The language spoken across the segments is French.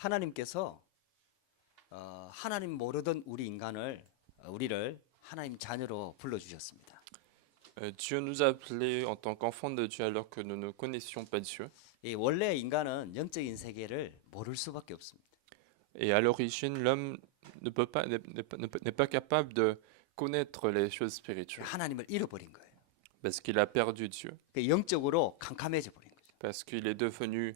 하나님께서 하나님 모르던 우리를 하나님 자녀로 불러주셨습니다. Dieu nous a appelés en tant qu'enfants de Dieu alors que nous ne connaissions pas Dieu. 이 원래 인간은 영적인 세계를 모를 수밖에 없습니다. Et à l'origine, l'homme n'est pas capable de connaître les choses spirituelles 하나님을 잃어버린 거예요. parce qu'il a perdu Dieu, 영적으로 캄캄해져 버린 거죠. parce qu'il est devenu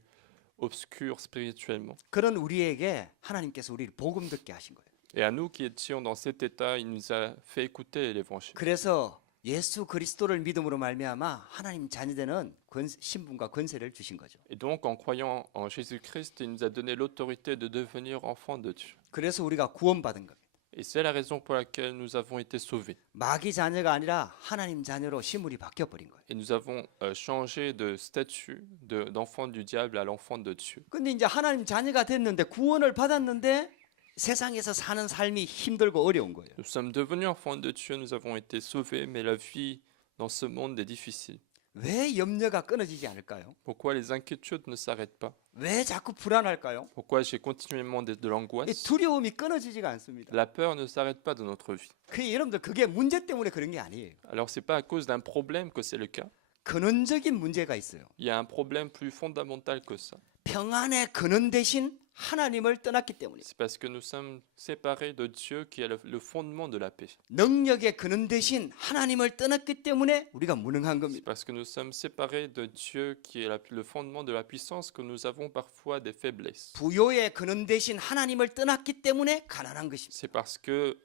obscur spirituellement. 그런 우리에게 하나님께서 우리를 복음 듣게 하신 거예요. Et à nous qui étions dans cet état, il nous a fait écouter l'évangile. 그래서 예수 그리스도를 믿음으로 말미암아 하나님 자녀되는 신분과 권세를 주신 거죠. Et donc, en croyant en Jésus-Christ, il nous a donné l'autorité de devenir enfants de Dieu. 그래서 우리가 구원받은 겁니다. Et c'est la raison pour laquelle nous avons été sauvés. 마귀 자녀가 아니라 하나님 자녀로 신분이 바뀌어 버린 거예요. Et nous avons changé de statut d'enfant du diable à l'enfant de Dieu. 근데 이제 하나님 자녀가 됐는데 구원을 받았는데 세상에서 사는 삶이 힘들고 어려운 거예요. Nous sommes devenus enfants de Dieu, nous avons été sauvés, mais la vie dans ce monde est difficile. 왜 염려가 끊어지지 않을까요? Pourquoi les inquiétudes ne s'arrêtent pas? 왜 자꾸 불안할까요? Pourquoi j'ai continuellement de 이 l'angoisse? 두려움이 끊어지지가 않습니다. La peur ne s'arrête pas de notre vie. 여러분들 그게 문제 때문에 그런 게 아니에요. Alors c'est pas à cause d'un problème que c'est le cas. 근원적인 문제가 있어요. Il y a un problème plus fondamental que ça. 평안의 근원 대신 하나님을 떠났기 때문이에요. C'est parce que nous sommes séparés de Dieu qui est le fondement de la paix. 능력의 근원 대신 하나님을 떠났기 때문에 우리가 무능한 C'est 겁니다. parce que nous sommes séparés de Dieu qui est le fondement de la puissance que nous avons parfois des faiblesses. 부요의 근원 대신 하나님을 떠났기 때문에 가난한 것입니다. C'est parce que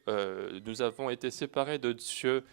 nous avons été séparés de Dieu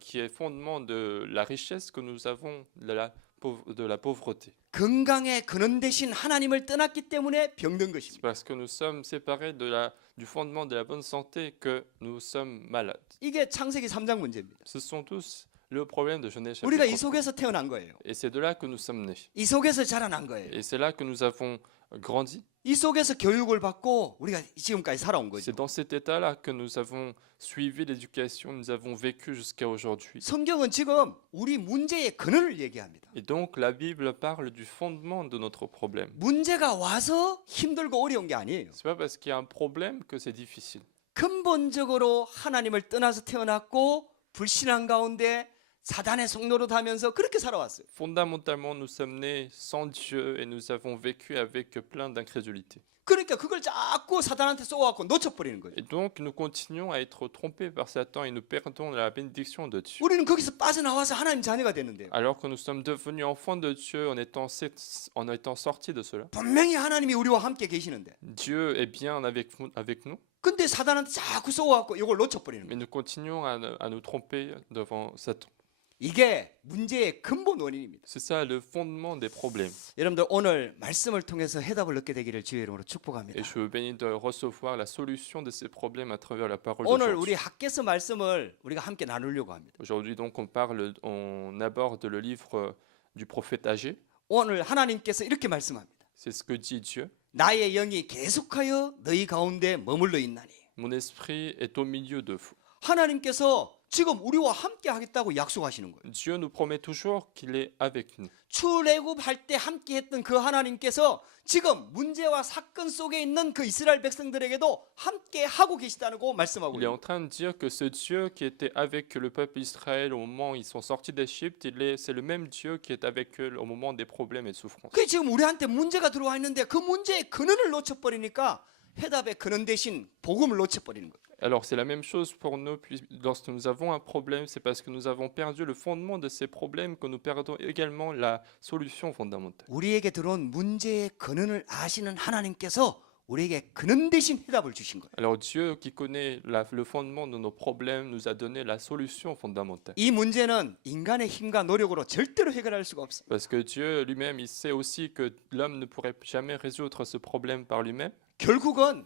qui est fondement de la richesse que nous avons de la pauvreté. 건강의 근원 대신 하나님을 떠났기 때문에 병든 C'est 것입니다. parce que nous sommes séparés du fondement de la bonne santé que nous sommes malades. 이게 창세기 3장 문제입니다. Ce sont tous le problème de Genèse 우리가 이 chapitre 3. 속에서 태어난 거예요. Et c'est de là que nous sommes nés. 이 속에서 자라난 거예요. Et c'est là que nous avons grandi. 이 속에서 교육을 받고 우리가 지금까지 살아온 거죠. C'est dans cet état-là que nous avons suivi l'éducation, nous avons vécu jusqu'à aujourd'hui. 성경은 지금 우리 문제의 근원을 얘기합니다. Et donc la Bible parle du fondement de notre problème. 문제가 와서 힘들고 어려운 게 아니에요. C'est pas parce qu'il y a un problème que c'est difficile. 근본적으로 하나님을 떠나서 태어났고 불신앙 가운데 사단의 속노릇 하면서 그렇게 살아왔어요. Fondamentalement, nous sommes nés sans Dieu et nous avons vécu avec plein d'incrédulité. 그러니까 그걸 자꾸 사단한테 쏘아갖고 놓쳐버리는 거예요. Et donc nous continuons à être trompés par Satan et nous perdons la bénédiction de Dieu. 우리는 거기서 빠져나와서 하나님 자녀가 됐는데요. Alors que nous sommes devenus enfants de Dieu en étant sortis de cela. 분명히 하나님이 우리와 함께 계시는데 Dieu est bien avec nous, 근데 사단한테 자꾸 쏘아갖고 이걸 놓쳐버리는 mais 거예요. nous continuons à nous tromper devant Satan. 이게 문제의 근본 원인입니다. C'est ça le fondement des problèmes. 여러분들 오늘 말씀을 통해서 해답을 얻게 되기를 주의 이름으로 축복합니다. Et je veux bénir de recevoir la solution de ces problèmes à travers la parole 오늘 d'aujourd'hui. 우리 학개서 말씀을 우리가 함께 나누려고 합니다. Aujourd'hui donc on aborde le livre du prophète Agé. 오늘 하나님께서 이렇게 말씀합니다. C'est ce que dit Dieu. 나의 영이 계속하여 너희 가운데 머물러 있나니. Mon esprit est au milieu de vous. 하나님께서 지금 우리와 함께 하겠다고 약속하시는 거예요. Dieu nous promet toujours qu'il est avec nous. 출애굽할 때 함께 했던 그 하나님께서 지금 문제와 사건 속에 있는 그 이스라엘 백성들에게도 함께 하고 계시다는 거 말씀하고 Il est 있어요. en train de dire que ce Dieu qui était avec le peuple Israël au moment où ils sont sortis d'Égypte, c'est le même Dieu qui est avec eux au moment des problèmes et souffrances. 그 지금 우리한테 문제가 들어와 있는데 그 문제의 근원을 놓쳐버리니까 해답의 근원 대신 복음을 놓쳐버리는 거예요. Alors c'est la même chose pour nous, lorsque nous avons un problème, c'est parce que nous avons perdu le fondement de ces problèmes que nous perdons également la solution fondamentale. 우리에게 들어온 문제의 근원을 아시는 하나님께서 우리에게 근원 대신 해답을 주신 거예요. Alors Dieu qui connaît le fondement de nos problèmes nous a donné la solution fondamentale. 이 문제는 인간의 힘과 노력으로 절대로 해결할 수가 없어요. Parce que Dieu lui-même, il sait aussi que l'homme ne pourrait jamais résoudre ce problème par lui-même. 결국은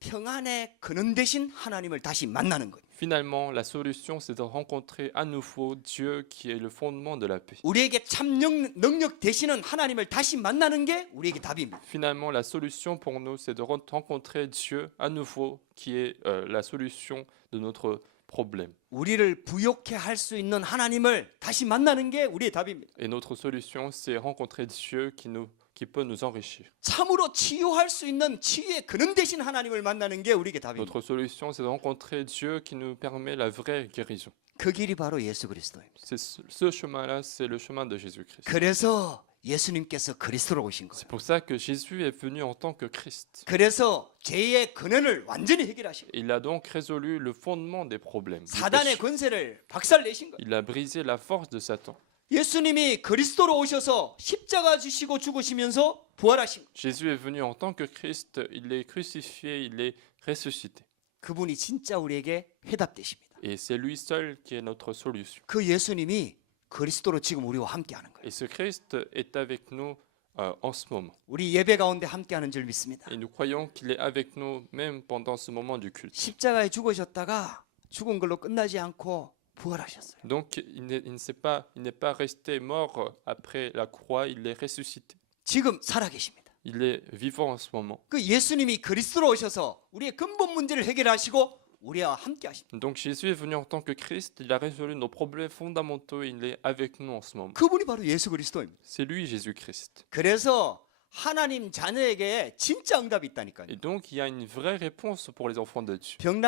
평안의 근원 대신 하나님을 다시 만나는 거예요. Finalement, la solution, c'est de rencontrer à nouveau Dieu qui est le fondement de la paix. 우리에게 참 능력 되시는 하나님을 다시 만나는 게 우리에게 답입니다. Finalement, la solution pour nous, c'est de rencontrer Dieu à nouveau qui est la solution de notre problèmes. 우리를 부욕해 할 수 있는 하나님을 다시 만나는 게 우리의 답입니다. Et notre solution, c'est rencontrer Dieu qui peut nous enrichir. 참으로 치유할 수 있는 치유의 근원 되신 하나님을 만나는 게 우리에게 답입니다. Notre solution, c'est de rencontrer Dieu qui nous permet la vraie guérison. 그 길이 바로 예수 그리스도입니다. Ce chemin-là, c'est le chemin de Jésus-Christ. 그래서 예수님께서 그리스도로 오신 거예요. C'est pour ça que Jésus est venu en tant que Christ. 그래서 죄의 근원을 완전히 해결하시고 Il a donc résolu le fondement des problèmes. du 사단의 péché. 권세를 박살내신 거예요. Il a brisé la force de Satan. 예수님이 그리스도로 오셔서 십자가 지시고 죽으시면서 부활하신 거예요. Jésus est venu en tant que Christ, il est crucifié, il est ressuscité. 그분이 진짜 우리에게 해답되십니다. Et c'est lui seul qui est notre solution. 그 예수님이 그리스도로 지금 우리와 함께하는 거예요. Et ce Christ est avec nous en ce moment. 우리 예배 가운데 함께하는 줄 믿습니다. Et nous croyons qu'il est avec nous même pendant ce moment du culte. 십자가에 죽으셨다가 죽은 걸로 끝나지 않고 부활하셨어요. Donc il n'est pas resté mort après la croix, il est ressuscité. 지금 살아계십니다. Il est vivant en ce moment. 그 예수님이 그리스도로 오셔서 우리의 근본 문제를 해결하시고 우리와 함께하십니다. Donc Jésus est venu en tant que Christ, il a résolu nos problèmes fondamentaux, il est avec nous en ce moment. 그분이 바로 예수 그리스도입니다. C'est lui Jésus-Christ. 그래서 하나님 자녀에게 진짜 응답이 있다니까요. Et donc il y a une vraie réponse pour les enfants de Dieu. 병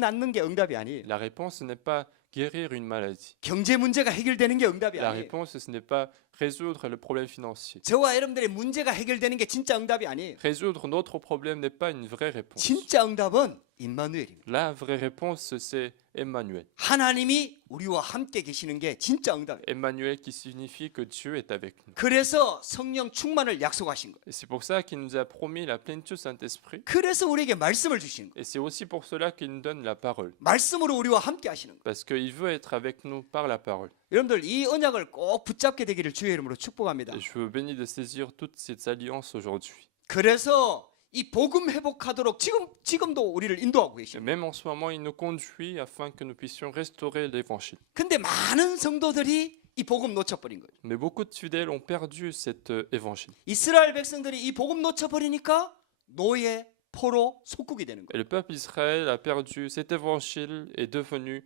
낫는 게 응답이 아니에요. La réponse ce n'est pas guérir une maladie. 경제 문제가 해결되는 게 응답이 La 아니에요. réponse ce n'est pas résoudre le problème financier. 저와 여러분들의 문제가 해결되는 게 진짜 응답이 아니에요. Résoudre notre problème n'est pas une vraie réponse. 진짜 응답은 임마누엘입니다. La vraie réponse c'est Emmanuel. 하나님이 우리와 함께 계시는 게 진짜 응답이에요. Emmanuel qui signifie que Dieu est avec nous. 그래서 성령 충만을 약속하신 거예요. Et c'est pour ça qu'il nous a promis la plénitude du Saint-Esprit. 그래서 우리에게 말씀을 주시는 거예요. Et c'est aussi pour cela qu'il nous donne la parole. 말씀으로 우리와 함께 하시는 거예요. Parce qu'il veut être avec nous par la parole. 여러분들 이 언약을 꼭 붙잡게 되기를 주의 이름으로 축복합니다. Et je veux bénir de saisir toutes ces alliances aujourd'hui. 그래서 이 복음 회복하도록 지금도 우리를 인도하고 Et 계십니다. même en ce moment, il nous conduit afin que nous puissions restaurer l'évangile. 근데 많은 성도들이 이 복음 놓쳐버린 거예요. Mais beaucoup de fidèles ont perdu cet évangile. 이스라엘 백성들이 이 복음 놓쳐버리니까 노예, 포로, 속국이 되는 거예요. Et le peuple d'Israël a perdu cet évangile et est devenu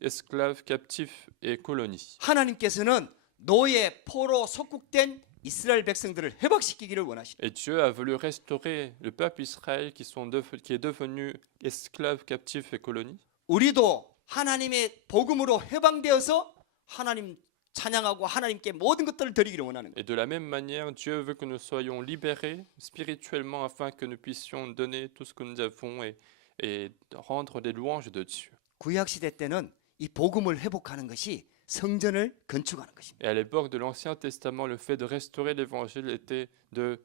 esclave, captif et colonie. 하나님께서는 노예, 포로, 속국된 이스라엘 백성들을 회복시키기를 원하십니다. Et Dieu a voulu restaurer le peuple Israël qui est devenu esclave, captif et colonie. 우리도 하나님의 복음으로 해방되어서 하나님 찬양하고 하나님께 모든 것들을 드리기를 원하는 거예요. Et de la même manière, Dieu veut que nous soyons libérés spirituellement afin que nous puissions donner tout ce que nous avons et rendre des louanges de Dieu. 구약 시대 때는 이 복음을 회복하는 것이 성전을 건축하는 것입니다. Et à l'époque de l'Ancien Testament, le fait de restaurer l'évangile était de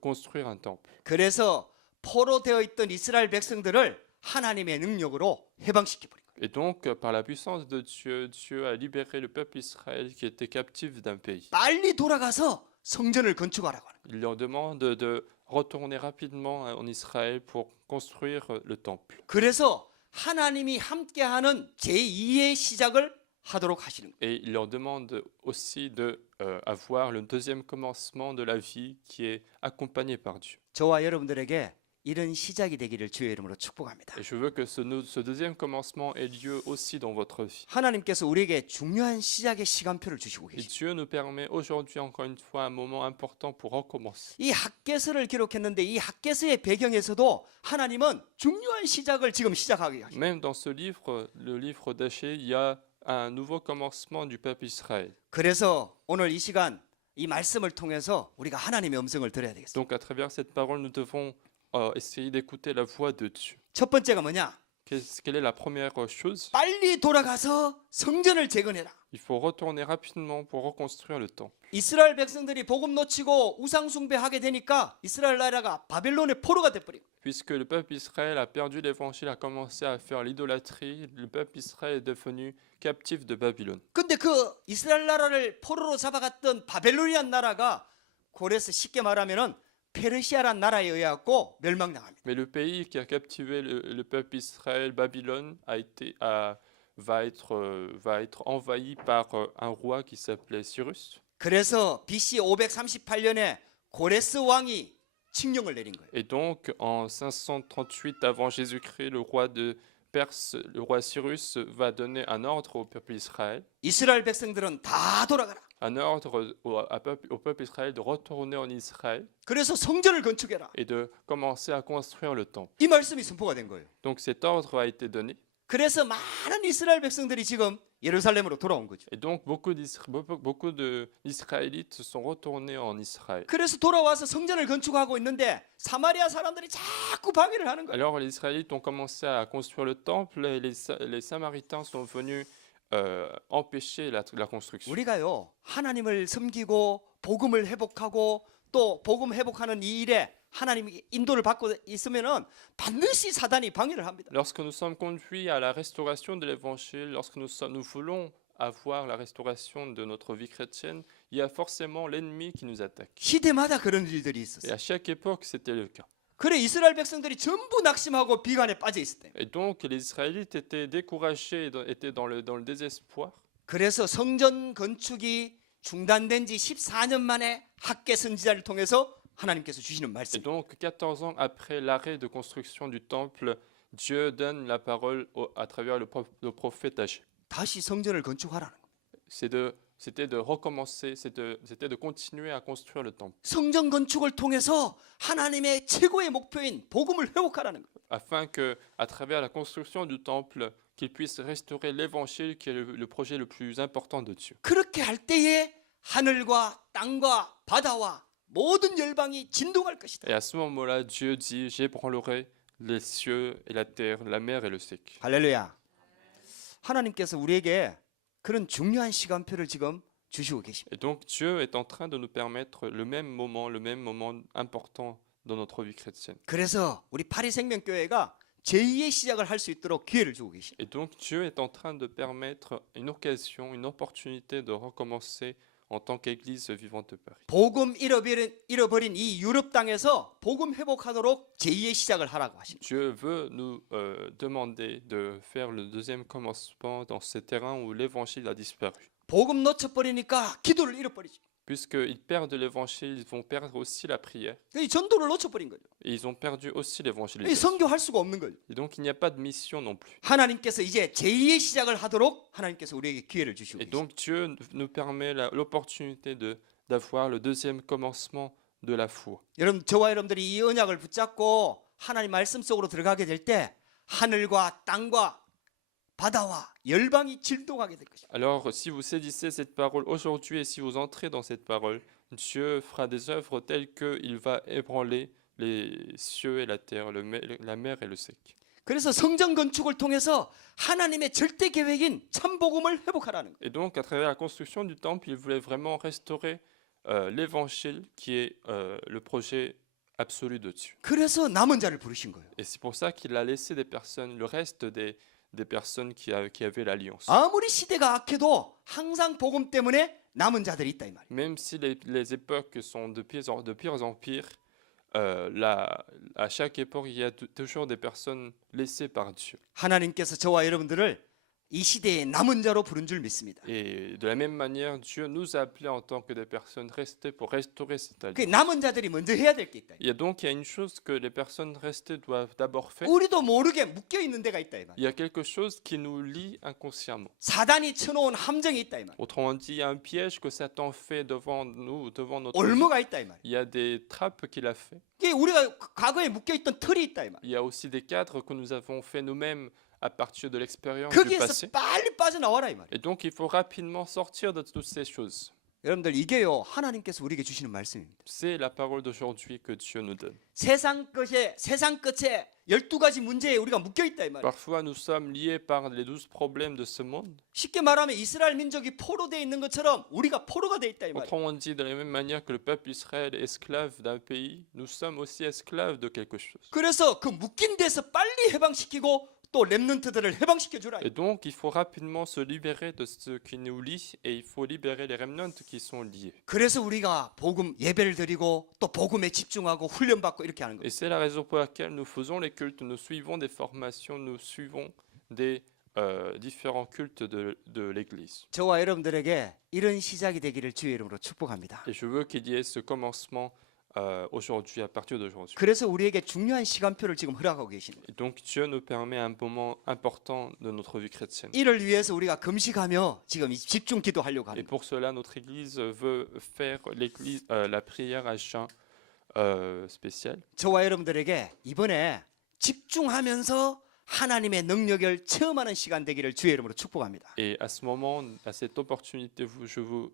construire un temple. 그래서 포로 되어 있던 이스라엘 백성들을 하나님의 능력으로 해방시켜 버린 거예요. Et donc, par la puissance de Dieu, Dieu a libéré le peuple Israël qui était captif d'un pays. 빨리 돌아가서 성전을 건축하라고 하는 거예요. Il leur demande de retourner rapidement en Israël pour construire le temple. 그래서 하나님이 함께하는 제2의 시작을 하도록 하시는 거예요. Et il leur demande aussi de avoir le deuxième commencement de la vie qui est accompagné par Dieu. 저와 여러분들에게 이런 시작이 되기를 주의 이름으로 축복합니다. Et je veux que ce deuxième commencement ait lieu aussi dans votre vie. 하나님께서 우리에게 중요한 시작의 시간표를 주시고 Et 계십니다. Dieu nous permet aujourd'hui encore une fois un moment important pour recommencer. 이 학개서를 기록했는데 이 학개서의 배경에서도 하나님은 중요한 시작을 지금 시작하게 하십니다. Même dans ce livre, le livre d'Achée, il y a un nouveau commencement du peuple Israël. 그래서 오늘 이 시간 이 말씀을 통해서 우리가 하나님의 음성을 들어야 되겠습니다. Donc à travers cette parole, nous devons essayer d'écouter la voix de Dieu. 첫 번째가 뭐냐? Quelle est la première chose? 빨리 돌아가서 성전을 재건해라. Il faut retourner rapidement pour reconstruire le temple. 이스라엘 백성들이 복음 놓치고 우상 숭배하게 되니까 이스라엘 나라가 바벨론의 포로가 돼버리고 Puisque le peuple Israël a perdu l'évangile, a commencé à faire l'idolâtrie, le peuple Israël est devenu captif de Babylone. 근데 그 이스라엘 나라를 포로로 잡아갔던 바벨론이란 나라가 고레스 쉽게 말하면은 페르시아란 나라에 의해갖고 멸망당합니다. Mais le pays qui a captivé le peuple Israël, Babylone, va être envahi par un roi qui s'appelait Cyrus. 그래서 BC 538년에 고레스 왕이 칙령을 내린 거예요. Et donc, en 538 avant Jésus-Christ, le roi de le roi Cyrus va donner un ordre au peuple d'Israël, 이스라엘 백성들은 다 돌아가라. un ordre au peuple d'Israël de retourner en Israël 그래서 성전을 건축해라. et de commencer à construire le temple. 이 말씀이 선포가 된 거예요. Donc cet ordre a été donné. 그래서 많은 이스라엘 백성들이 지금 예루살렘으로 돌아온 거죠. Et donc beaucoup d'Israélites se sont retournés en Israël. 그래서 돌아와서 성전을 건축하고 있는데 사마리아 사람들이 자꾸 방해를 하는 거예요. Alors les Israélites ont commencé à construire le temple et les Samaritains sont venus empêcher la construction. 우리가요 하나님을 섬기고 복음을 회복하고 또 복음 회복하는 이 일에 하나님이 인도를 받고 있으면은 반드시 사단이 방해를 합니다. Lorsque nous sommes conduits à la restauration de l'évangile, lorsque nous voulons avoir la restauration de notre vie chrétienne, il y a forcément l'ennemi qui nous attaque. 시대마다 그런 일들이 Et 있었어요. à chaque époque, c'était le cas. 그래 이스라엘 백성들이 전부 낙심하고 비관에 빠져 있었대. Et donc les Israélites étaient découragés, étaient dans le désespoir. 그래서 성전 건축이 중단된 지 14년 만에 학계 선지자를 통해서 하나님께서 주시는 Et 말씀. donc 14 ans après l'arrêt de construction du temple, Dieu donne la parole à travers le prophète Agé. 다시 성전을 건축하라는 거예요. C'était de recommencer, c'était de continuer à construire le temple, 성전 건축을 통해서 하나님의 최고의 목표인 복음을 회복하라는 거예요. afin que, à travers la construction du temple, qu'il puisse restaurer l'évangile qui est le projet le plus important de Dieu. 그렇게 할 때에 하늘과 땅과 바다와 모든 열방이 진동할 것이다. Et à ce moment-là, Dieu dit, j'ébranlerai les cieux et la terre, la mer et le sec. 할렐루야. 하나님께서 우리에게 그런 중요한 시간표를 지금 주시고 계십니다. Et donc Dieu est en train de nous permettre le même moment important dans notre vie chrétienne. 그래서 우리 파리 생명교회가 제2의 시작을 할 수 있도록 기회를 주고 계십니다. Et donc Dieu est en train de permettre une occasion, une opportunité de recommencer en tant qu'Église vivante de Paris. 복음 잃어버린 이 유럽 땅에서 복음 회복하도록 제2의 시작을 하라고 하십니다. Dieu veut nous demander de faire le deuxième commencement dans ces terrains où l'évangile a disparu. 복음 놓쳐버리니까 기도를 잃어버리죠. Puisqu'ils perdent l'évangile, ils vont perdre aussi la prière. 이 전도를 놓쳐버린 거죠. Et ils ont perdu aussi 이 l'évangélisation. 선교할 수가 없는 거죠. Et donc il n'y a pas de mission non plus. 하나님께서 이제 제2의 시작을 하도록 하나님께서 우리에게 기회를 주시고 Et 계십니다. donc Dieu nous permet l'opportunité d'avoir le deuxième commencement de la foi. 여러분 저와 여러분들이 이 언약을 붙잡고 하나님 말씀 속으로 들어가게 될 때 하늘과 땅과 바다와 열방이 진동하게 될 것입니다. Alors, si vous saisissez cette parole aujourd'hui et si vous entrez dans cette parole, Dieu fera des œuvres telles qu'il va ébranler les cieux et la terre, la mer et le sec. 그래서 성전 건축을 통해서 하나님의 절대 계획인 참 복음을 회복하라는 거예요. Et donc, à travers la construction du temple, il voulait vraiment restaurer l'évangile qui est le projet absolu de Dieu. 그래서 남은 자를 부르신 거예요. Et c'est pour ça qu'il a laissé des personnes, le reste des personnes qui avaient l'alliance. 아무리 시대가 악해도 항상 복음 때문에 남은 자들이 있다 이 말이에요. Même si les époques sont de pire en pire, à chaque époque, il y a toujours des personnes laissées par Dieu. 하나님께서 저와 여러분들을 이 시대의 남은 자로 부른 줄 믿습니다. Et de la même manière, Dieu nous a appelés en tant que des personnes restées pour restaurer cette alliance. 그 남은 자들이 먼저 해야 될 게 있다. Il y a une chose que les personnes restées doivent d'abord faire. 우리도 모르게 묶여 있는 데가 있다 이 말이에요. Il y a quelque chose qui nous lie inconsciemment. 사단이 쳐놓은 함정이 있다 이 말이에요. Autrement dit, il y a un piège que Satan fait devant nous, devant notre vie. 올무가 있다 이 말이에요. Il y a des trappes qu'il a fait. 이게 우리가 과거에 묶여 있던 틀이 있다 이 말이에요. Il y a aussi des cadres que nous avons fait nous-mêmes à partir de l'expérience du 거기에서 passé. 빨리 빠져나와라 이 말이에요. Et donc, il faut rapidement sortir de toutes ces choses. 여러분들 이게요 하나님께서 우리에게 주시는 말씀입니다. C'est la parole d'aujourd'hui que Dieu nous donne. 세상 끝에 12가지 문제에 우리가 묶여 있다 이 말이에요. Parfois, nous sommes liés par les 12 problèmes de ce monde. 쉽게 말하면 이스라엘 민족이 포로되어 있는 것처럼 우리가 포로가 되어 있다 이 말이에요. Autrement dit, de la même manière que le peuple Israël est esclave d'un pays, nous sommes aussi esclaves de quelque chose. 그래서 그 묶인 데서 빨리 해방시키고 또 렘넌트들을 해방시켜 주라. Et donc, il faut rapidement se libérer de ce qui nous lie et il faut libérer les remnants qui sont liés. 그래서 우리가 복음 예배를 드리고 또 복음에 집중하고 훈련 받고 이렇게 하는 거예요. Et c'est la raison pour laquelle nous faisons les cultes, nous suivons des formations, nous suivons des différents cultes de l'Église. 저와 여러분들에게 이런 시작이 되기를 주의 이름으로 축복합니다. Et je veux qu'il y ait ce commencement aujourd'hui, à partir d'aujourd'hui. 그래서 우리에게 중요한 시간표를 지금 허락하고 계시는 거예요. Et donc Dieu nous permet un moment important de notre vie chrétienne. 이를 위해서 우리가 금식하며 지금 집중 기도하려고 Et 하는 거예요. pour cela, notre Église veut faire la prière à jeun spéciale. 저와 여러분들에게 이번에 집중하면서 하나님의 능력을 체험하는 시간 되기를 주의 이름으로 축복합니다. Et à ce moment, à cette opportunité, je vous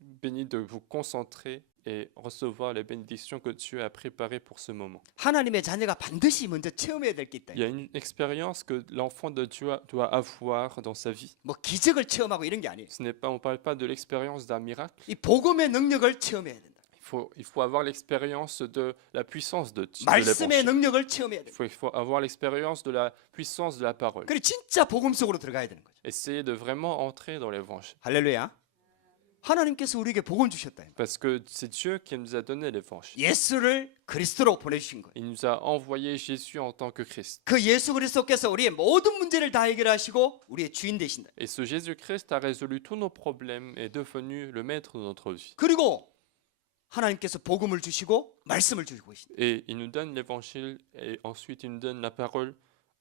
bénis de vous concentrer et recevoir les bénédictions que Dieu a préparées pour ce moment. 하나님의 자녀가 반드시 먼저 체험해야 될 게 있다. Il y a une expérience que l'enfant de Dieu doit avoir dans sa vie. 뭐 기적을 체험하고 이런 게 아니에요. On ne parle pas de l'expérience d'un miracle. 이 복음의 능력을 체험해야 된다. Il faut avoir l'expérience de la puissance de 말씀의 l'évangile. 능력을 체험해야 된다. Il faut avoir l'expérience de la puissance de la parole. 그래 진짜 복음 속으로 들어가야 되는 거죠. Essayez de vraiment entrer dans l'évangile. 할렐루야. 하나님께서 우리에게 복음 주셨다. Parce que c'est Dieu qui nous a donné l'évangile. 예수를 그리스도로 보내주신 거예요. Il nous a envoyé Jésus en tant que Christ. 그 예수 그리스도께서 우리의 모든 문제를 다 해결하시고 우리의 주인 되신다. Et ce Jésus-Christ a résolu tous nos problèmes et est devenu le maître de notre vie. 그리고 하나님께서 복음을 주시고 말씀을 주시고 계신다. Et il nous donne l'évangile et ensuite il nous donne la parole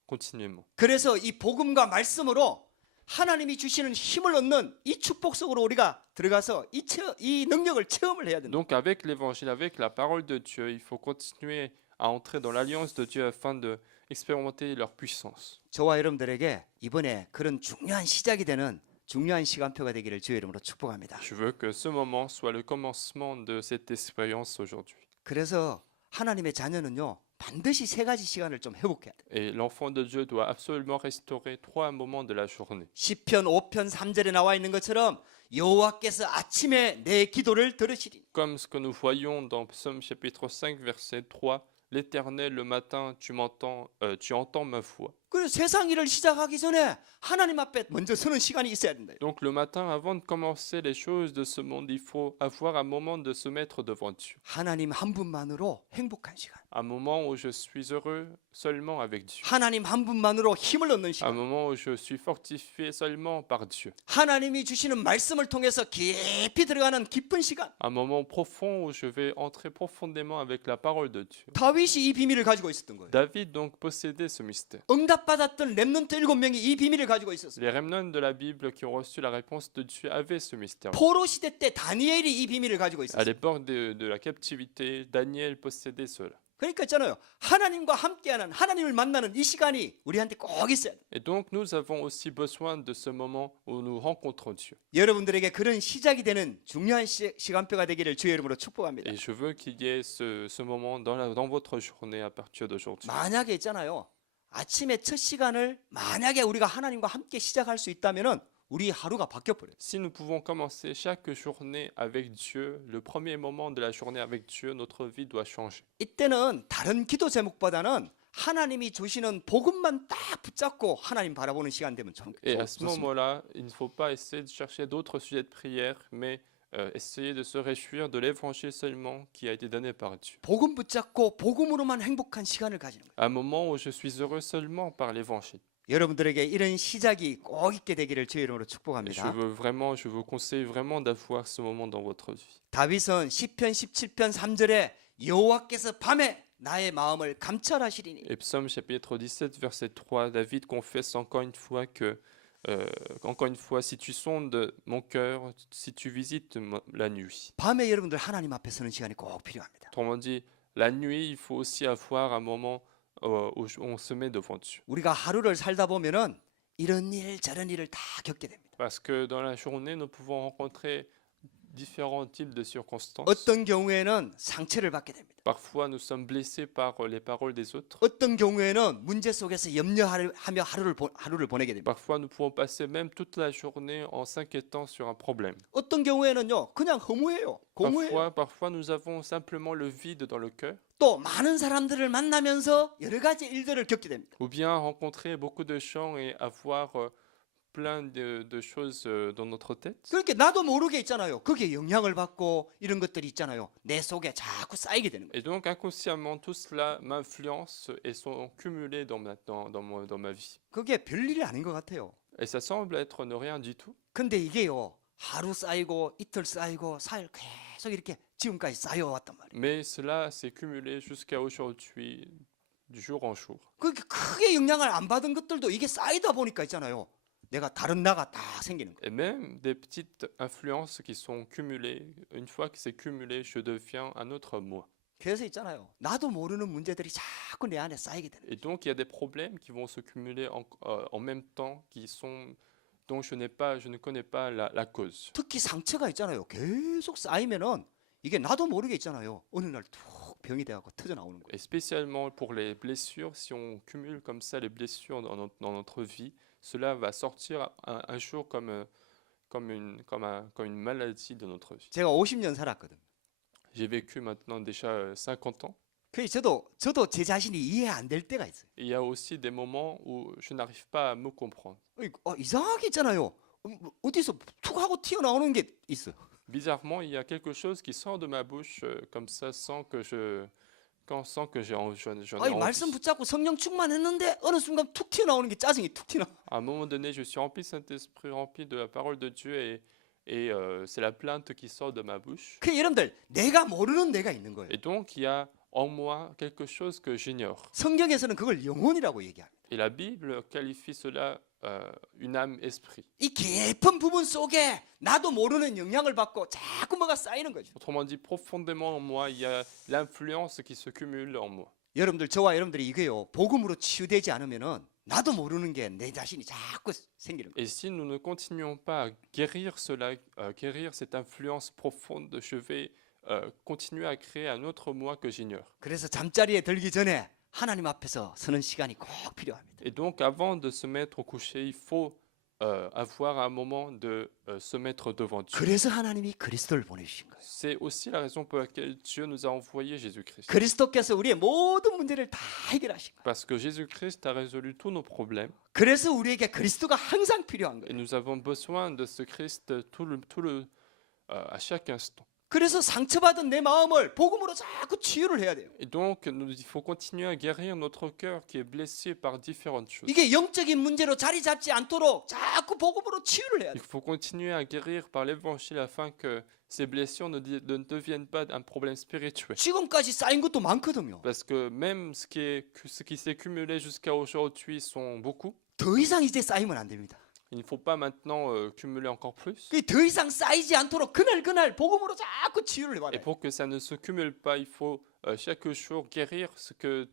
continuellement. 그래서 이 복음과 말씀으로 하나님이 주시는 힘을 얻는 이 축복 속으로 우리가 들어가서 이 능력을 체험을 해야 된다. Donc avec l'évangile, avec la parole de Dieu, il faut continuer à entrer dans l'alliance de Dieu afin de expérimenter leur puissance. 저와 여러분들에게 이번에 그런 중요한 시작이 되는 중요한 시간표가 되기를 주의 이름으로 축복합니다. Je veux que ce moment soit le commencement de cette expérience aujourd'hui. 그래서 하나님의 자녀는요 반드시 세 가지 시간을 좀 회복해야 돼. Et l'enfant de Dieu doit absolument restaurer 3 moments de la journée. 시편 5편 3절에 나와 있는 것처럼 여호와께서 아침에 내 기도를 들으시리. Comme ce que nous voyons dans Psaume chapitre 5 verset 3, l'Éternel le matin tu entends ma voix. 그래서 세상 일을 시작하기 전에 하나님 앞에 먼저 서는 시간이 있어야 된다. Donc le matin, avant de commencer les choses de ce monde, il faut avoir un moment de se mettre devant Dieu. 하나님 한 분만으로 행복한 시간. Un moment où je suis heureux seulement avec Dieu. 하나님 한 분만으로 힘을 얻는 Un 시간. moment où je suis fortifié seulement par Dieu. 하나님이 주시는 말씀을 통해서 깊이 들어가는 깊은 시간. Un moment profond où je vais entrer profondément avec la parole de Dieu. 다윗이 이 비밀을 가지고 있었던 거예요. David donc possédait ce mystère. 응답받았던 렘넌트 7명이 이 비밀을 가지고 있었어요. Les remnants de la Bible qui ont reçu la réponse de Dieu avaient ce mystère. 포로 시대 때 다니엘이 이 비밀을 가지고 À 있었어요. l'époque de la captivité, Daniel possédait cela. 그러니까 있잖아요. 하나님과 함께하는 하나님을 만나는 이 시간이 우리한테 꼭 있어야 돼요. Et donc nous avons aussi besoin de ce moment où nous rencontrons Dieu. 여러분들에게 그런 시작이 되는 중요한 시간표가 되기를 주의 이름으로 축복합니다. Et je veux qu'il y ait ce moment dans votre journée à partir d'aujourd'hui. 만약에 있잖아요. 아침에 첫 시간을 만약에 우리가 하나님과 함께 시작할 수 있다면은 우리 하루가 바뀌어 버려요. Si nous pouvons commencer chaque journée avec Dieu, le premier moment de la journée avec Dieu, notre vie doit changer. 이때는 다른 기도 제목보다는 하나님이 주시는 복음만 딱 붙잡고 하나님 바라보는 시간 되면 Et à ce 좋습니다. moment-là, il ne faut pas essayer de chercher d'autres sujets de prière, mais essayer de se réjouir de l'évangile seulement qui a été donné par Dieu. 복음 붙잡고 복음으로만 행복한 시간을 가지는 거예요. Un moment où je suis heureux seulement par l'évangile. 여러분들에게 이런 시작이 꼭 있게 되기를 주의 이름으로 Et 축복합니다. je vous conseille vraiment d'avoir ce moment dans votre vie. 다윗은 시편 17편 3절에 여호와께서 밤에 나의 마음을 감찰하시리니 Et Psaume chapitre 17 verset 3, David confesse encore une fois, si tu sondes mon cœur, si tu visites la nuit. 밤에 여러분들 하나님 앞에 서는 시간이 꼭 필요합니다. Autrement dit, la nuit, il faut aussi avoir un moment où on se met devant Dieu. 우리가 하루를 살다 보면은 이런 일 저런 일을 다 겪게 됩니다. Parce que dans la journée, nous pouvons rencontrer différents types de circonstances. 어떤 경우에는 상처를 받게 됩니다. Parfois, nous sommes blessés par les paroles des autres. 어떤 경우에는 문제 속에서 염려하며 하루를 보내게 됩니다. Parfois, nous pouvons passer même toute la journée en s'inquiétant sur un problème. 어떤 경우에는요, 그냥 허무해요. 공허해요. Parfois, nous avons simplement le vide dans le cœur. 또 많은 사람들을 만나면서 여러 가지 일들을 겪게 됩니다. Ou bien rencontrer beaucoup de gens et avoir plein de choses dans notre tête. 그러니까 나도 모르게 있잖아요. 거기에 영향을 받고 이런 것들이 있잖아요. 내 속에 자꾸 쌓이게 되는 거예요. Et donc inconsciemment, tout cela m'influence et sont cumulés dans ma vie. 그게 별일이 아닌 것 같아요. Et ça semble être ne rien du tout. 근데 이게요, 하루 쌓이고 이틀 쌓이고 사일 계속 이렇게 지금까지 쌓여왔단 말이에요. Mais cela s'est cumulé jusqu'à aujourd'hui, du jour en jour. 그렇게 크게 영향을 안 받은 것들도 이게 쌓이다 보니까 있잖아요. 내가 다른 나가 다 생기는 거예요. Et même des petites influences qui sont cumulées, une fois que c'est cumulé, je deviens un autre moi. 그래서 있잖아요. 나도 모르는 문제들이 자꾸 내 안에 쌓이게 되는 거예요. Et donc il y a des problèmes qui vont se cumuler en même temps, dont je ne connais pas la cause. 특히 상처가 있잖아요. 계속 쌓이면은 이게 나도 모르게 있잖아요. 어느 날 툭 병이 돼갖고 터져 나오는 거예요. Et spécialement pour les blessures, si on cumule comme ça les blessures dans notre vie, cela va sortir un jour comme une maladie de notre vie. 제가 50년 살았거든요. J'ai vécu maintenant déjà 50 ans. 그래서 저도 제 자신이 이해 안 될 때가 있어요. Et il y a aussi des moments où je n'arrive pas à me comprendre. 이상하게 있잖아요. 어디서 툭 하고 튀어나오는 게 있어요. Bizarrement, il y a quelque chose qui sort de ma bouche comme ça sans que j'en ai 말씀 envie. 붙잡고 성령 충만했는데 어느 순간 툭 튀어나오는 게 짜증이 툭 튀어나와. À un moment donné, je suis rempli de Saint-Esprit, rempli de la parole de Dieu et c'est la plainte qui sort de ma bouche. 그 여러분들 내가 모르는 내가 있는 거예요. Et donc, il y a en moi quelque chose que j'ignore. 성경에서는 그걸 영혼이라고 얘기합니다. Et la Bible qualifie cela une âme esprit. 이 깊은 부분 속에 나도 모르는 영향을 받고 자꾸 뭐가 쌓이는 거죠. Autrement dit, profondément en moi, il y a l'influence qui se cumule en moi. 여러분들 저와 여러분들이 이게요. 복음으로 치유되지 않으면은 나도 모르는 게 내 자신이 자꾸 생기는 거예요. Et si nous ne continuons pas à guérir cela, guérir cette influence profonde, je vais continuer à créer un autre moi que j'ignore. 그래서 잠자리에 들기 전에 하나님 앞에서 서는 시간이 꼭 필요합니다. Et donc, avant de se mettre au coucher, il faut avoir un moment de se mettre devant Dieu. 그래서 하나님이 그리스도를 보내주신 거예요. C'est aussi la raison pour laquelle Dieu nous a envoyé Jésus-Christ. 그리스도께서 우리의 모든 문제를 다 해결하신 거예요. Parce que Jésus-Christ a résolu tous nos problèmes 그래서 우리에게 그리스도가 항상 필요한 et 거예요. nous avons besoin de ce Christ à chaque instant. 그래서 상처받은 내 마음을 복음으로 자꾸 치유를 해야 돼요. Et donc, il faut continuer à guérir notre cœur qui est blessé par différentes choses. 이게 영적인 문제로 자리 잡지 않도록 자꾸 복음으로 치유를 해야 Il 돼요. faut continuer à guérir par l'évangile afin que ces blessures ne deviennent pas un problème spirituel. 지금까지 쌓인 것도 많거든요. Parce que même ce qui s'est cumulé jusqu'à aujourd'hui sont beaucoup. 더 이상 이제 쌓이면 안 됩니다. Il ne faut pas maintenant cumuler encore plus. 더 이상 쌓이지 않도록 그날 복음으로 자꾸 치유를 Et 해봐요. pour que ça ne se cumule pas, il faut chaque jour guérir ce que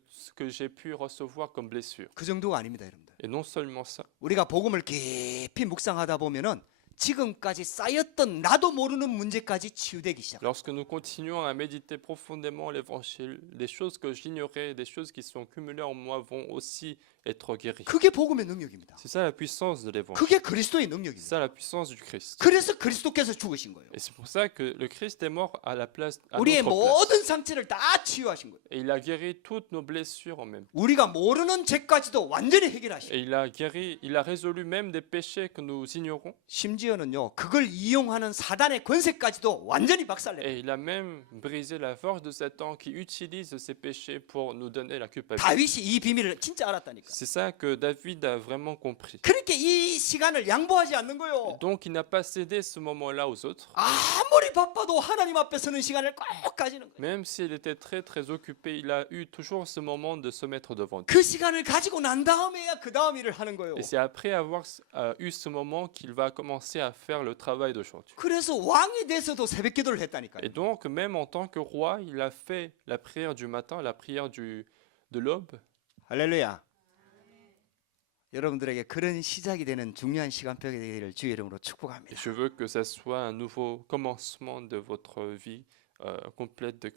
j'ai pu recevoir comme blessure. 그 정도가 아닙니다, 여러분들. Et non seulement ça, 우리가 복음을 깊이 묵상하다 보면은 지금까지 쌓였던 나도 모르는 문제까지 치유되기 시작. lorsque nous continuons à méditer profondément l'évangile, des choses que j'ignorais, des choses qui sont cumulées en moi vont aussi être guéries. 그게 복음의 능력입니다. C'est ça la puissance de l'évangile. 그게 그리스도의 C'est 능력입니다. ça la puissance du Christ. 그래서 그리스도께서 죽으신 거예요. Et c'est pour ça que le Christ est mort à notre place. 우리의 모든 상처를 다 치유하신 거예요. Et il a guéri toutes nos blessures en même temps. 우리가 모르는 죄까지도 완전히 해결하신 Et 거예요. il a résolu même des péchés que nous ignorons. 심지어는요, 그걸 이용하는 사단의 권세까지도 완전히 박살내요. Et il a même brisé la force de Satan qui utilise ces péchés pour nous donner la culpabilité. 다윗이 이 비밀을 진짜 알았다니까. C'est ça que David a vraiment compris. 그렇게 이 시간을 양보하지 않는 거예요. Donc il n'a pas cédé ce moment-là aux autres. 아무리 바빠도 하나님 앞에 서는 시간을 꼭 가지는 거예요. Même s'il était très très occupé, il a eu toujours ce moment de se mettre devant Dieu. 그 시간을 가지고 난 다음에야 그 다음 일을 하는 거예요. Et c'est après avoir eu ce moment qu'il va commencer à faire le travail d'aujourd'hui. 그래서 왕이 돼서도 새벽 기도를 했다니까요. Et donc, même en tant que roi, il a fait la prière du matin, la prière de l'aube. 할렐루야. 여러분들에게 그런 시작이 되는 중요한 시간표가 되기를 주의 이름으로 Et 축복합니다. je veux que ça soit un nouveau commencement de votre vie complète, de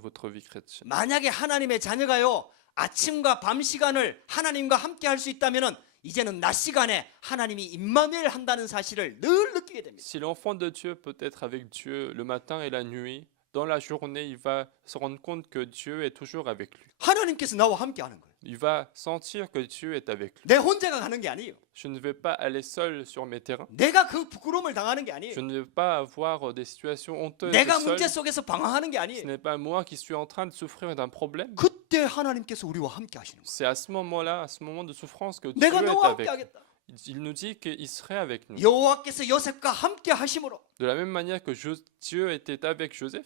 votre vie chrétienne. 만약에 하나님의 자녀가요, 아침과 밤 시간을 하나님과 함께 할 수 있다면은 이제는 낮 시간에 하나님이 임마누엘 한다는 사실을 늘 느끼게 됩니다. Si l'enfant de Dieu peut être avec Dieu le matin et la nuit, dans la journée, il va se rendre compte que Dieu est toujours avec lui. 하나님께서 나와 함께 하는 거예요. Il va sentir que Dieu est avec lui. 내 혼자가 가는 게 아니에요. Je ne vais pas aller seul sur mes terrains. 내가 그 부끄러움을 당하는 게 Je 아니에요. ne vais pas avoir des situations honteuses 내가 seul. 문제 속에서 방황하는 게 Ce 아니에요. n'est pas moi qui suis en train de souffrir d'un problème. 그때 하나님께서 우리와 함께 하시는 거예요. C'est à ce moment-là, à ce moment de souffrance que Dieu 내가 est 너와 avec 함께 nous. 하겠다. il nous dit qu'il serait avec nous. 여호와께서 요셉과 함께 하심으로 De la même manière que Dieu était avec Joseph,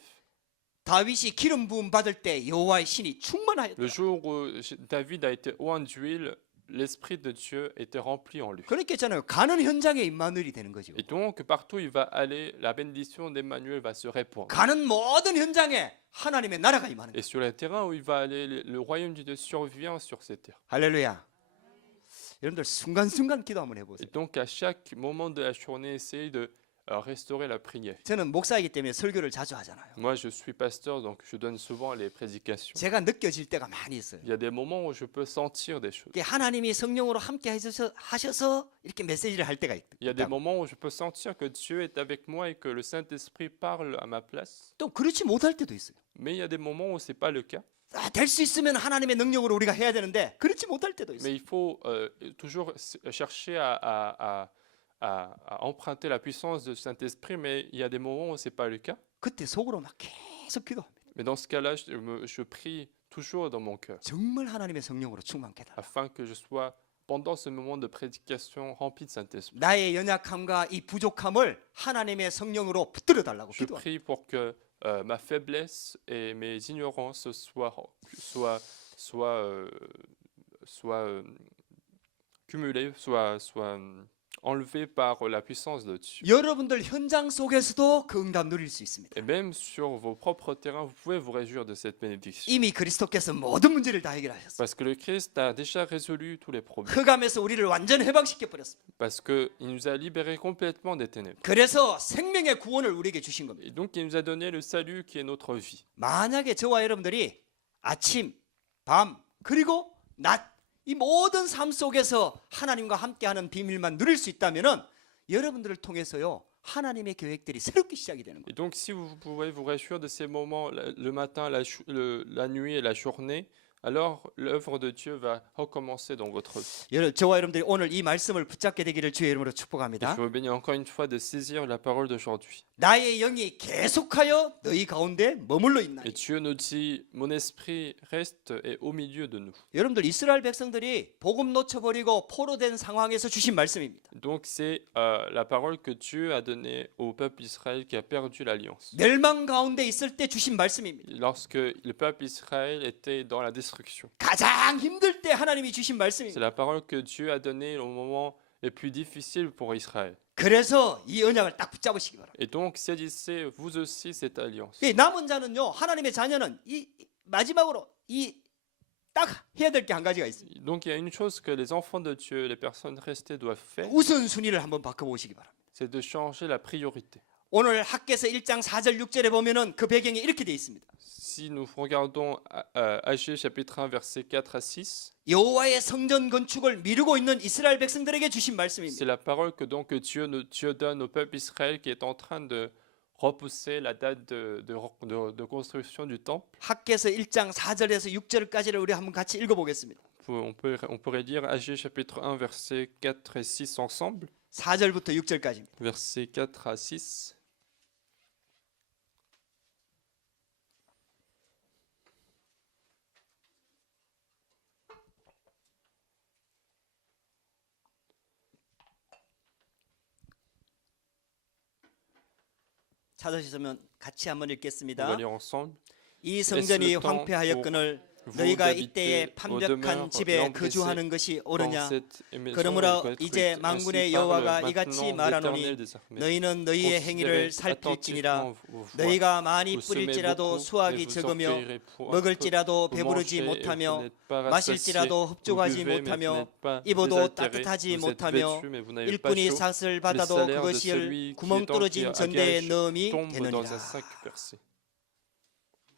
다윗이 기름 부음 받을 때 여호와의 신이 충만하였다. le jour où David a été oint d'huile, l'Esprit de Dieu était rempli en lui. 그러니까 있잖아요. 가는 현장에 임마누엘이 되는 거죠. Et donc, partout où il va aller, la bénédiction d'Emmanuel va se répandre. 가는 모든 현장에 하나님의 나라가 임하는 Et 거예요. sur le terrain où il va aller, le royaume de Dieu survient sur ces terres. 할렐루야. 여러분들 순간순간 기도 한번 해보세요. Et donc, à chaque moment de la journée, essayez de restaurer la prière. 저는 목사이기 때문에 설교를 자주 하잖아요. Moi, je suis pasteur, donc je donne souvent les prédications. 제가 느껴질 때가 많이 있어요. Il y a des moments où je peux sentir des choses. 이게 하나님이 성령으로 함께 하셔서 이렇게 메시지를 할 때가 Il y a des 있다. moments où je peux sentir que Dieu est avec moi et que le Saint-Esprit parle à ma place. 또 그렇지 못할 때도 있어요. Mais il y a des moments où ce n'est pas le cas. 될 수 있으면 하나님의 능력으로 우리가 해야 되는데 그렇지 못할 때도 있어요. Mais il faut toujours chercher à emprunter la puissance du Saint-Esprit, mais il y a des moments où ce n'est pas le cas. 그때 속으로 막 계속 기도합니다. Mais dans ce cas-là, je prie toujours dans mon cœur, 정말 하나님의 성령으로 충만케 해달라. afin que je sois, pendant ce moment de prédication, rempli de Saint-Esprit. 나의 연약함과 이 부족함을 하나님의 성령으로 붙들어 달라고 Je 기도합니다. prie pour que ma faiblesse et mes ignorances soient cumulées, soient enlevées par la puissance de Dieu. 여러분들 현장 속에서도 그 응답 누릴 수 있습니다. Et même sur vos propres terrains, vous pouvez vous réjouir de cette bénédiction. 이미 그리스도께서 모든 문제를 다 해결하셨어요. Parce que le Christ a déjà résolu tous les problèmes. 흑암에서 우리를 완전 해방시켜 버렸습니다. Parce qu'il nous a libérés complètement des ténèbres. 그래서 생명의 구원을 우리에게 주신 겁니다. Et donc il nous a donné le salut qui est notre vie. 만약에 저와 여러분들이 아침, 밤, 그리고 낮 이 모든 삶 속에서 하나님과 함께하는 비밀만 누릴 수 있다면은 여러분들을 통해서요 하나님의 계획들이 새롭게 시작이 되는 거예요. Et donc si vous pouvez vous réjouir de ces moments, le matin, la nuit et la journée, alors l'œuvre de Dieu va recommencer dans votre vie. 저와 여러분들이 오늘 이 말씀을 붙잡게 되기를 주의 이름으로 Et 축복합니다. je vous bénis encore une fois de saisir la parole d'aujourd'hui. 나의 영이 계속하여 너희 가운데 머물러 있나니. Et Dieu nous dit, mon esprit reste et au milieu de nous. 여러분들 이스라엘 백성들이 복음 놓쳐버리고 포로된 상황에서 주신 말씀입니다. Donc c'est la parole que Dieu a donnée au peuple Israël qui a perdu l'alliance. 멸망 가운데 있을 때 주신 말씀입니다. Lorsque le peuple Israël était dans la destruction. 가장 힘들 때 하나님이 주신 C'est 말씀입니다. la parole que Dieu a donnée au moment les plus difficiles pour Israël. 그래서 이 언약을 딱 붙잡으시기 바랍니다. Et donc saisissez vous aussi cette alliance. 이 남은 자는요 하나님의 자녀는 이 마지막으로 이 딱 해야 될 게 한 가지가 있습니다. Donc il y a une chose que les enfants de Dieu, les personnes restées doivent faire, 우선순위를 한번 바꿔보시기 바랍니다. c'est de changer la priorité. 오늘 학개서 1장 4절 6절에 보면은 그 배경이 이렇게 되어 있습니다. Si nous regardons Agé chapitre 1 verset 4 à 6, 여호와의 성전 건축을 미루고 있는 이스라엘 백성들에게 주신 말씀입니다. c'est la parole que donc Dieu donne au peuple Israël qui est en train de repousser la date de construction du temple. 학개서 1장 4절에서 6절까지를 우리 한번 같이 읽어보겠습니다. On pourrait lire Agé chapitre 1 verset 4 et 6 ensemble. 4절부터 6절까지입니다. Verset 4 à 6. 찾으시면 같이 한번 On va 읽겠습니다. lire ensemble. 이 성전이 황폐하였거늘 너희가 이때에 판벽한 집에 거주하는 것이 옳으냐? 그러므로 이제 만군의 여호와가 이같이 말하노니 너희는 너희의 행위를 살필지니라. 너희가 많이 뿌릴지라도 수확이 적으며 먹을지라도 배부르지 못하며 마실지라도 흡족하지 못하며 입어도 따뜻하지 못하며 일꾼이 삭을 받아도 그것이 구멍 뚫어진 전대에 넣음이 되느니라.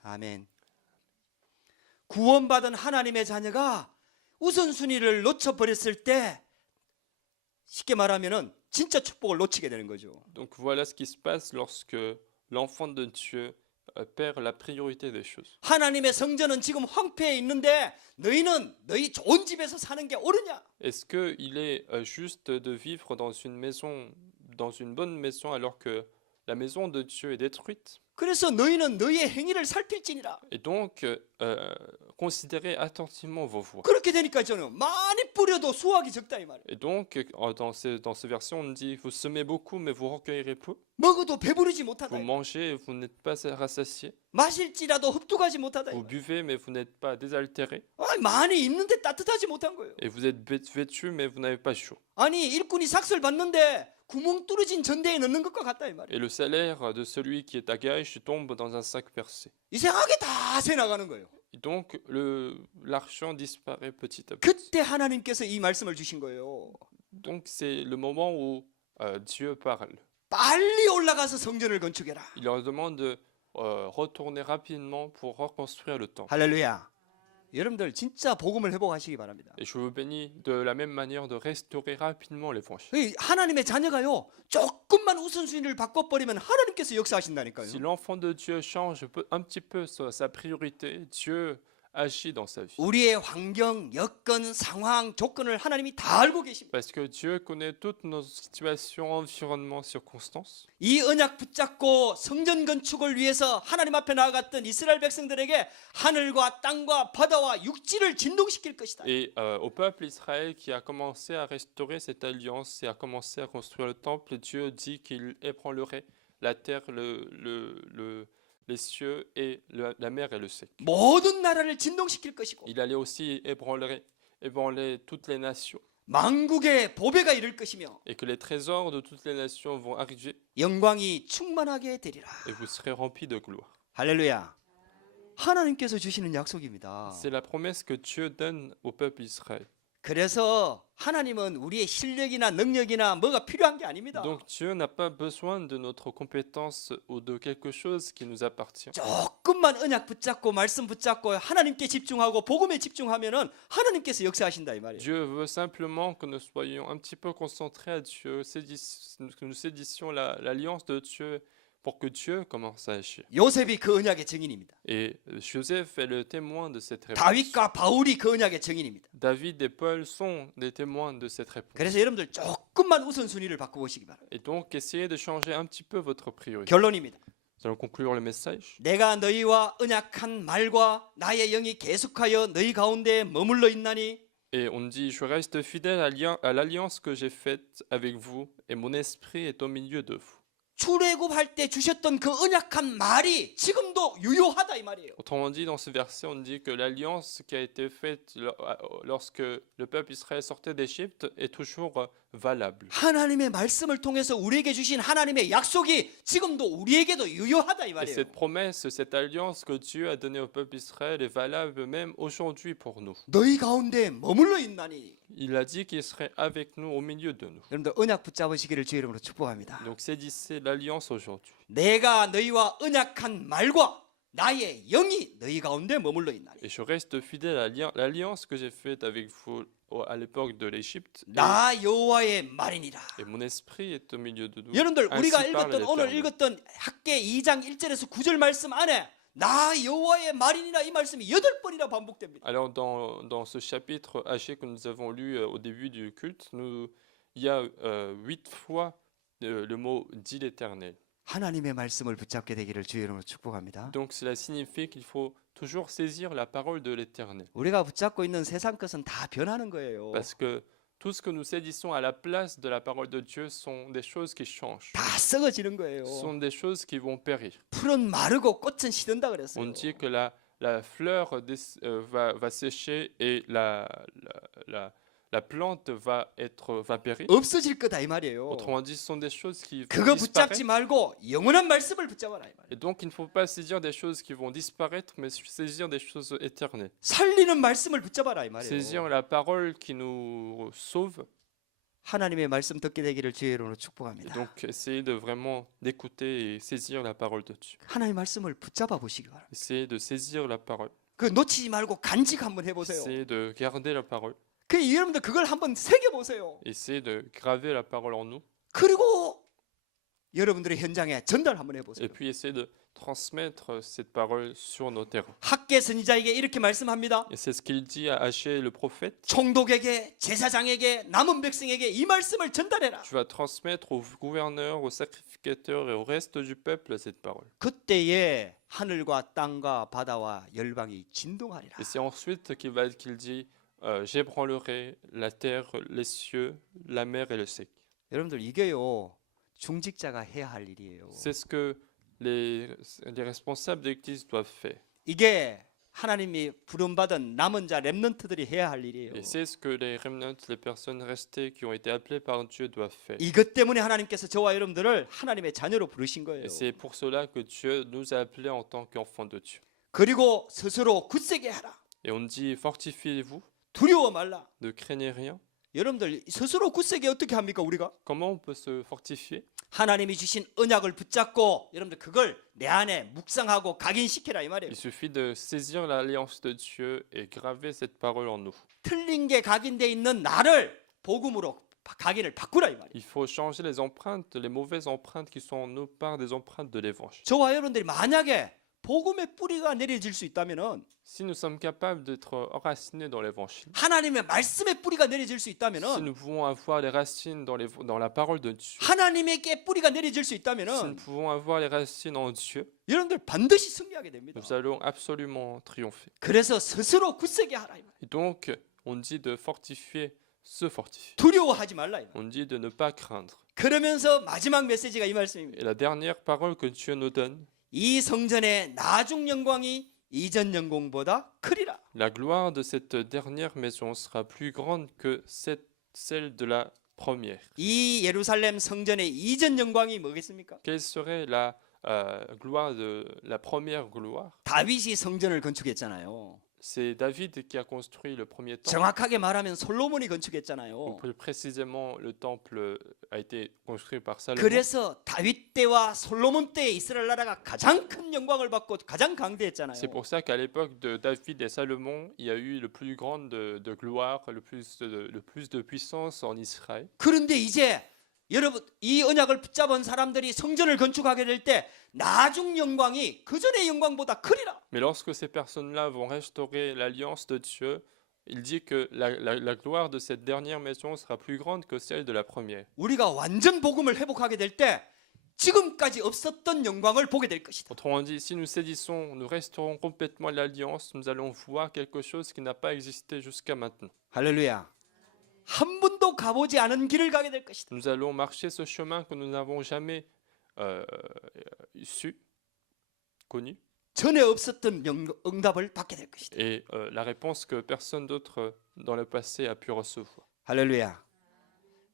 아멘. 구원받은 하나님의 자녀가 우선순위를 놓쳐버렸을 때 쉽게 말하면은 진짜 축복을 놓치게 되는 거죠. Donc voilà ce qui se passe lorsque l'enfant de Dieu perd la priorité des choses. 하나님의 성전은 지금 황폐해 있는데 너희는 너희 좋은 집에서 사는 게 옳으냐? Est-ce qu'il est juste de vivre dans une maison, dans une bonne maison alors que la maison de Dieu est détruite? 그래서 너희는 너희의 행위를 살필지니라. Et donc, considérez attentivement vos voies. 그렇게 되니까 저는 많이 뿌려도 수확이 적다 이 말이에요. Et donc, dans ce verset, on dit, vous semez beaucoup, mais vous recueillerez peu. 먹어도 배부르지 못하다. Vous mangez, et vous n'êtes pas rassasié. 마실지라도 흡족하지 못하다. Vous buvez, mais vous n'êtes pas désaltéré. 많이 입는데 따뜻하지 못한 거예요. Et vous êtes vêtu, mais vous n'avez pas chaud. 아니 일꾼이 삭슬 받는데 구멍 뚫어진 전대에 넣는 것과 같다 이 말이에요. Et le salaire de celui qui est à gage tombe dans un sac percé. 이상하게 다 새 나가는 거예요. Et donc, l'argent disparaît petit à petit. 그때 하나님께서 이 말씀을 주신 거예요. Donc, c'est le moment où Dieu parle. 빨리 올라가서 성전을 건축해라. Il leur demande de retourner rapidement pour reconstruire le temple. 할렐루야. 여러분들 진짜 복음을 회복하시기 바랍니다. Et je vous bénis de la même manière de restaurer rapidement l'évangile. 이 하나님의 자녀가요 조금만 우선순위를 바꿔버리면 하나님께서 역사하신다니까요. Si l'enfant de Dieu change un petit peu sa priorité, Dieu agit dans sa vie. 우리의 환경, 여건, 상황, 조건을 하나님이 다 알고 계십니다. Parce que Dieu connaît toutes nos situations, environnements, circonstances. 이 언약 붙잡고 성전 건축을 위해서 하나님 앞에 나아갔던 이스라엘 백성들에게 하늘과 땅과 바다와 육지를 진동시킬 것이다. Et au peuple Israël qui a commencé à restaurer cette alliance et a commencé à construire le temple, Dieu dit qu'il ébranlerait la terre, les cieux et la mer et le sec. 모든 나라를 진동시킬 것이고 Il allait aussi ébranler toutes les nations 만국의 보배가 이를 것이며 et que les trésors de toutes les nations vont arriver 영광이 충만하게 되리라. et vous serez remplis de gloire. 할렐루야. 하나님께서 주시는 약속입니다. C'est la promesse que Dieu donne au peuple Israël. 그래서 하나님은 우리의 실력이나 능력이나 뭐가 필요한 게 아닙니다. Donc Dieu n'a pas besoin de notre compétence ou de quelque chose qui nous appartient. 조금만 언약 붙잡고 말씀 붙잡고 하나님께 집중하고 복음에 집중하면은 하나님께서 역사하신다 이 말이에요. Dieu veut simplement que nous soyons un petit peu concentrés à Dieu, que nous saisissions l'alliance de Dieu pour que Dieu commence à agir. 요셉이 그 언약의 증인입니다. Et Joseph est le témoin de cette réponse. 다윗과 바울이 그 언약의 증인입니다. David et Paul sont des témoins de cette réponse. 그래서 여러분들 조금만 우선순위를 바꿔보시기 바랍니다. Et donc, essayez de changer un petit peu votre priorité. 결론입니다. Nous allons conclure le message. 내가 너희와 언약한 말과 나의 영이 계속하여 너희 가운데 머물러 있나니 Et on dit, je reste fidèle à l'alliance que j'ai faite avec vous, et mon esprit est au milieu de vous. 출애굽할 때 주셨던 그 언약한 말이 지금도 유효하다 이 말이에요. Autrement dit, dans ce verset, on dit que l'alliance qui a été faite lorsque le peuple Israël sortait d'Égypte est toujours valable. 하나님의 말씀을 통해서 우리에게 주신 하나님의 약속이 지금도 우리에게도 유효하다 이 Et 말이에요. cette promesse, cette alliance que Dieu a donnée au peuple Israël est valable même aujourd'hui pour nous. 너희 가운데 머물러 있나니. Il a dit qu'il serait avec nous, au milieu de nous. 여러분들 언약 붙잡으시기를 주의 이름으로 축복합니다. Donc saisissez l'alliance aujourd'hui. 내가 너희와 언약한 말과 나의 영이 너희 가운데 머물러 있나니. Et je reste fidèle à l'alliance que j'ai faite avec vous à l'époque de l'Égypte. 나 여호와의 말이니라. Et mon esprit est au milieu de nous. 여러분들 Ainsi 우리가 parle 읽었던 오늘 l'Éternel. 읽었던 학계 2장 1절에서 9절 말씀 안에 나 여호와의 말이니라 이 말씀이 8번이나 반복됩니다. Alors dans ce chapitre haché que nous avons lu au début du culte, il y a 8 fois le mot dit l'Éternel. 하나님의 말씀을 붙잡게 되기를 주의 이름으로 축복합니다. Donc cela signifie qu'il faut toujours saisir la parole de l'Éternel. 우리가 붙잡고 있는 세상 것은 다 변하는 거예요. Parce que tout ce que nous saisissons à la place de la parole de Dieu sont des choses qui changent. 다 썩어지는 거예요. Sont des choses qui vont périr. 풀은 마르고 꽃은 시든다 그랬어요. On dit que la fleur va sécher et la plante va périr. 없어질 거다 이 말이에요. Autrement dit, ce sont des choses qui vont 그거 disparaître. 붙잡지 말고 영원한 말씀을 붙잡아라 이 말이에요. Et donc, il ne faut pas saisir des choses qui vont disparaître, mais saisir des choses éternelles. 살리는 말씀을 붙잡아라 이 말이에요. Saisir la parole qui nous sauve. 하나님의 말씀 듣게 되기를 주의 이름으로 Et 축복합니다. donc, essayez de vraiment d'écouter et saisir la parole de Dieu. 하나님의 말씀을 붙잡아 보시기 바랍니다. Essayez de saisir la parole. 그 놓치지 말고 간직 한번 해보세요. Essayez de garder la parole. 그 여러분들 그걸 한번 새겨 보세요. Essayez de graver la parole en nous. 그리고 여러분들의 현장에 전달 한번 et 해보세요. puis essayer de transmettre cette parole sur nos terrains. 학개 선지자에게 이렇게 말씀합니다. Et c'est ce qu'il dit à Haché le prophète. 총독에게, 제사장에게, 남은 백성에게 이 말씀을 전달해라. Tu vas transmettre aux gouverneurs, aux sacrificateurs et au reste du peuple cette parole. 그때에 하늘과 땅과 바다와 열방이 진동하리라. Et c'est ensuite qu'il dit j'ébranlerai la terre, les cieux, la mer et le sec. 여러분들 이게요 중직자가 해야 할 일이에요. C'est ce que les responsables d'église doivent faire. 이게 하나님이 부름받은 남은 자 렘넌트들이 해야 할 일이에요. Et c'est ce que les remnants, les personnes restées qui ont été appelées par Dieu doivent faire. 이것 때문에 하나님께서 저와 여러분들을 하나님의 자녀로 부르신 거예요. Et c'est pour cela que Dieu nous a appelés en tant qu'enfants de Dieu. 그리고 스스로 굳세게 하라. Et on dit fortifiez-vous, 두려워 말라. ne craignez rien. 여러분들 스스로 굳세게 어떻게 합니까 우리가? Comment on peut se fortifier? 하나님이 주신 언약을 붙잡고 여러분들 그걸 내 안에 묵상하고 각인시켜라 이 말이에요. Il suffit de saisir l'alliance de Dieu et graver cette parole en nous. 틀린 게 각인돼 있는 나를 복음으로 각인을 바꾸라 이 말이에요. Il faut changer les empreintes, les mauvaises empreintes qui sont en nous par des empreintes de l'évangile. 저와 여러분들이 만약에 복음의 뿌리가 내려질 수 있다면은 Si nous sommes capables d'être enracinés dans l'évangile, 하나님의 말씀의 뿌리가 내려질 수 si 있다면은 nous pouvons avoir les racines dans la parole de Dieu, 하나님에게 뿌리가 내려질 수 si nous 있다면은 pouvons avoir les racines en Dieu, 여러분들 반드시 승리하게 됩니다. nous allons absolument triompher. 그래서 스스로 굳세게 하라 이 말이에요. Et donc, on dit de fortifier, se fortifier. 두려워하지 말라 이 말이에요. On dit de ne pas craindre. 그러면서 마지막 메시지가 이 말씀입니다. Et la dernière parole que Dieu nous donne, 이 성전의 나중 영광이 이전 영광보다 크리라. la gloire de cette dernière maison sera plus grande que celle de la première. 이 예루살렘 성전의 이전 영광이 뭐겠습니까? Quelle serait la gloire de la première gloire? 다윗이 성전을 건축했잖아요. C'est David qui a construit le premier temple. 정확하게 말하면 솔로몬이 Ou 건축했잖아요. plus précisément, le temple a été construit par Salomon. 그래서 다윗 때와 솔로몬 때 이스라엘 나라가 가장 큰 영광을 받고 가장 강대했잖아요. C'est pour ça qu'à l'époque de David et Salomon, il y a eu le plus grand de gloire, le plus de puissance en Israël. 그런데 이제 여러분 이 언약을 붙잡은 사람들이 성전을 건축하게 될 때 나중 영광이 그 전의 영광보다 크리라. Mais lorsque ces personnes-là vont restaurer l'alliance de Dieu, il dit que la gloire de cette dernière maison sera plus grande que celle de la première. 우리가 완전 복음을 회복하게 될 때 지금까지 없었던 영광을 보게 될 것이다. Autrement dit, si nous saisissons, nous restaurons complètement l'alliance, nous allons voir quelque chose qui n'a pas existé jusqu'à maintenant. 할렐루야. 한 번도 가보지 않은 길을 가게 될 것이다. Nous allons marcher ce chemin que nous n'avons jamais connu, 전에 없었던 응답을 받게 될 것이다. et la réponse que personne d'autre dans le passé a pu recevoir. 할렐루야.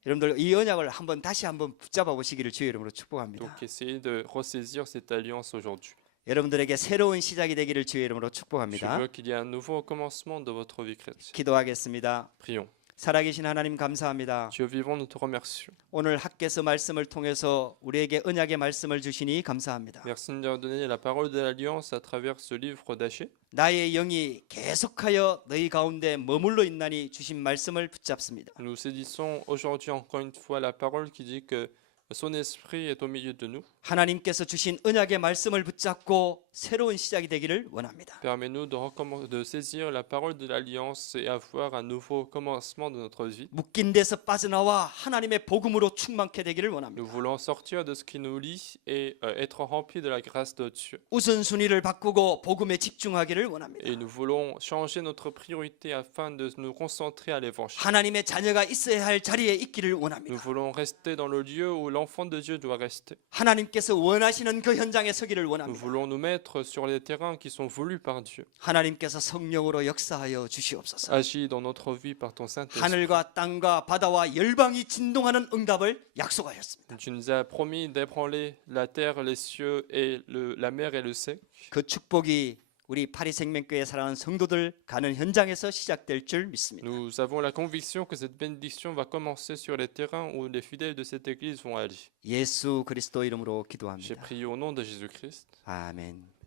여러분들 이 언약을 다시 한번 붙잡아 보시기를 주의 이름으로 Donc 축복합니다. essayez de ressaisir cette alliance aujourd'hui. 여러분들에게 새로운 시작이 되기를 주의 이름으로 Je 축복합니다. veux qu'il y ait un nouveau commencement de votre vie chrétienne. 기도하겠습니다. Prions. 살아계신 하나님 감사합니다. Dieu vivant, nous te remercions. 오늘 학개서 말씀을 통해서 우리에게 언약의 말씀을 주시니 감사합니다. Merci de nous donner la parole de l'Alliance à travers ce livre d'Haché. 나의 영이 계속하여 너희 가운데 머물러 있나니 주신 말씀을 붙잡습니다. Nous saisissons aujourd'hui encore une fois la parole qui dit que son esprit est au milieu de nous. 하나님께서 주신 언약의 말씀을 붙잡고 새로운 시작이 되기를 원합니다. Permets-nous de saisir la parole de l'Alliance et avoir un nouveau commencement de notre vie. 묶인 데서 빠져나와 하나님의 복음으로 충만케 되기를 Nous 원합니다. voulons sortir de ce qui nous lie et être remplis de la grâce de Dieu. 우선순위를 바꾸고 복음에 집중하기를 원합니다. Et nous voulons changer notre priorité afin de nous concentrer à l'Évangile. 하나님의 자녀가 있어야 할 자리에 있기를 Nous 원합니다. voulons rester dans le lieu où l'enfant de Dieu doit rester. 하나님께서 원하시는 그 현장에 서기를 Nous 원합니다. voulons nous mettre sur les terrains qui sont voulus par Dieu. 하나님께서 성령으로 역사하여 주시옵소서. Agis dans notre vie par ton Saint-Esprit. 하늘과 땅과 바다와 열방이 진동하는 응답을 약속하셨습니다. Tu nous as promis d'ébranler la terre, les cieux et la mer et le sec. 그 축복이 우리 파리생명교회 사랑하는 성도들 가는 현장에서 시작될 줄 믿습니다. Nous avons la conviction que cette bénédiction va commencer sur les terrains où les fidèles de cette église vont aller. 예수 그리스도 이름으로 J'ai 기도합니다. prié au nom de Jésus-Christ. 아멘.